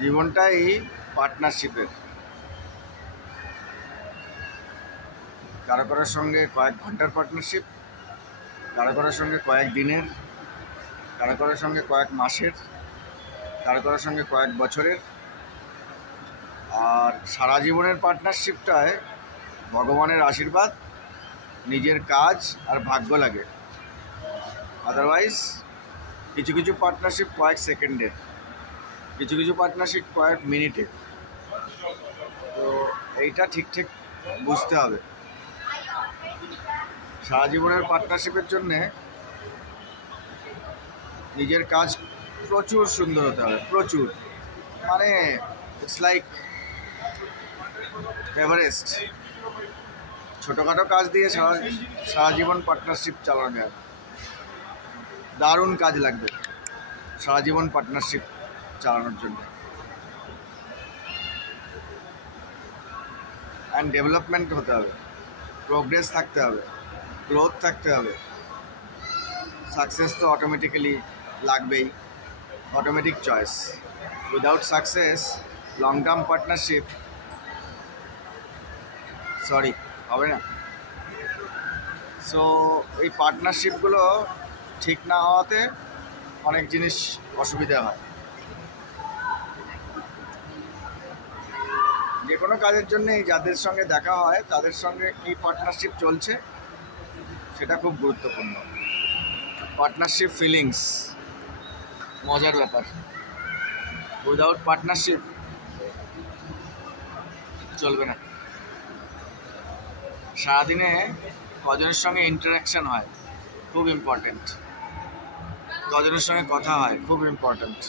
জীবনটাই পার্টনারশিপের। কারো কারোর সঙ্গে কয়েক ঘন্টার পার্টনারশিপ, কারো কারোর সঙ্গে কয়েক দিনের, কারো কারোর সঙ্গে কয়েক মাসের, কারো কারোর সঙ্গে কয়েক বছরের। আর সারা জীবনের পার্টনারশিপটায় ভগবানের আশীর্বাদ, নিজের কাজ আর ভাগ্য লাগে। আদারওয়াইজ কিছু কিছু পার্টনারশিপ কয়েক সেকেন্ডের, কিছু কিছু পার্টনারশিপ কয়েক মিনিটে। তো এইটা ঠিক ঠিক বুঝতে হবে। সারা জীবনের পার্টনারশিপের জন্যে নিজের কাজ প্রচুর সুন্দর হতে হবে, প্রচুর। মানে ইটস লাইক এভারেস্ট। ছোটোখাটো কাজ দিয়ে সারা জীবন পার্টনারশিপ চালানো যায়। দারুণ কাজ লাগবে সারা জীবন পার্টনারশিপ চালানোর জন্য। অ্যান্ড ডেভেলপমেন্ট হতে হবে, প্রোগ্রেস থাকতে হবে, গ্রোথ থাকতে হবে। সাকসেস তো অটোমেটিক্যালি লাগবেই, automatic choice. Without success long term partnership হবে না। সো এই পার্টনারশিপগুলো ঠিক না হওয়াতে অনেক জিনিস অসুবিধা হয়। যে কোনো কাজের জন্যেই যাদের সঙ্গে দেখা হয় তাদের সঙ্গে কী পার্টনারশিপ চলছে সেটা খুব গুরুত্বপূর্ণ। পার্টনারশিপ ফিলিংস মজার ব্যাপার। উইদাউট পার্টনারশিপ চলবে না। সারাদিনে কজনের সঙ্গে ইন্টারাকশান হয় খুব ইম্পর্ট্যান্ট, কজনের সঙ্গে কথা হয় খুব ইম্পর্ট্যান্ট।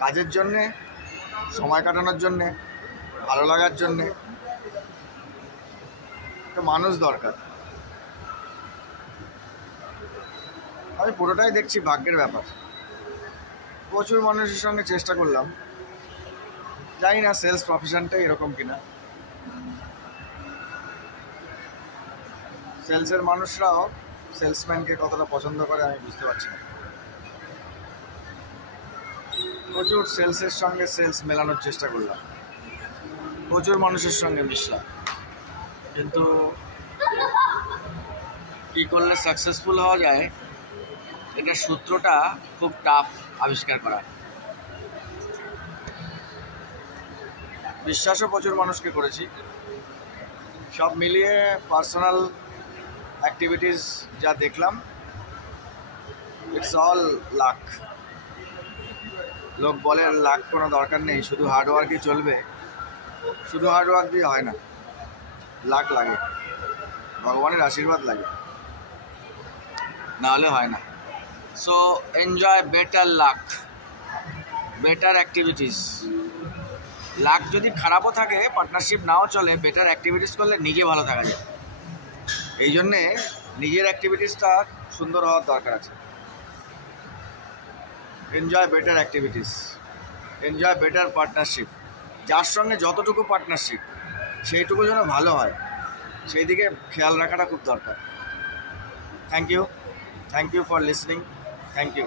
কাজের জন্যে, সময় কাটানোর জন্যে, ভালো লাগার জন্যে তো মানুষ দরকার। আমি পুরোটাই দেখছি ভাগ্যের ব্যাপার। প্রচুর মানুষের সঙ্গে চেষ্টা করলাম, জানি না সেলস প্রফেশনটাই এরকম কিনা। সেলসের মানুষরাও সেলসম্যানকে কতটা পছন্দ করে আমি বুঝতে পারছি না। প্রচুর সেলসের সঙ্গে সেলস মেলানোর চেষ্টা করলাম, প্রচুর মানুষের সঙ্গে মিশলাম, কিন্তু কী করলে সাকসেসফুল হওয়া যায় এটার সূত্রটা খুব টাফ আবিষ্কার করা। বিশ্বাসও প্রচুর মানুষকে করেছি। সব মিলিয়ে পার্সোনাল অ্যাক্টিভিটিস যা দেখলাম, ইটস অল লাক। লোক বলে লাক কোনো দরকার নেই, শুধু হার্ডওয়ার্কই চলবে। শুধু হার্ডওয়ার্ক দিয়ে হয় না, লাক লাগে, ভগবানের আশীর্বাদ লাগে, নাহলে হয় না। So enjoy better luck, better activities. Lakh যদি খারাপও থাকে, পার্টনারশিপ নাও চলে, বেটার অ্যাক্টিভিটিস করলে নিজে ভালো থাকা যায়। এই জন্যে নিজের অ্যাক্টিভিটিসটা সুন্দর হওয়ার দরকার আছে। Enjoy better activities, enjoy better partnership. যার সঙ্গে যতটুকু পার্টনারশিপ সেইটুকু যেন ভালো হয়, সেই দিকে খেয়াল রাখাটা খুব দরকার। Thank you for listening. Thank you.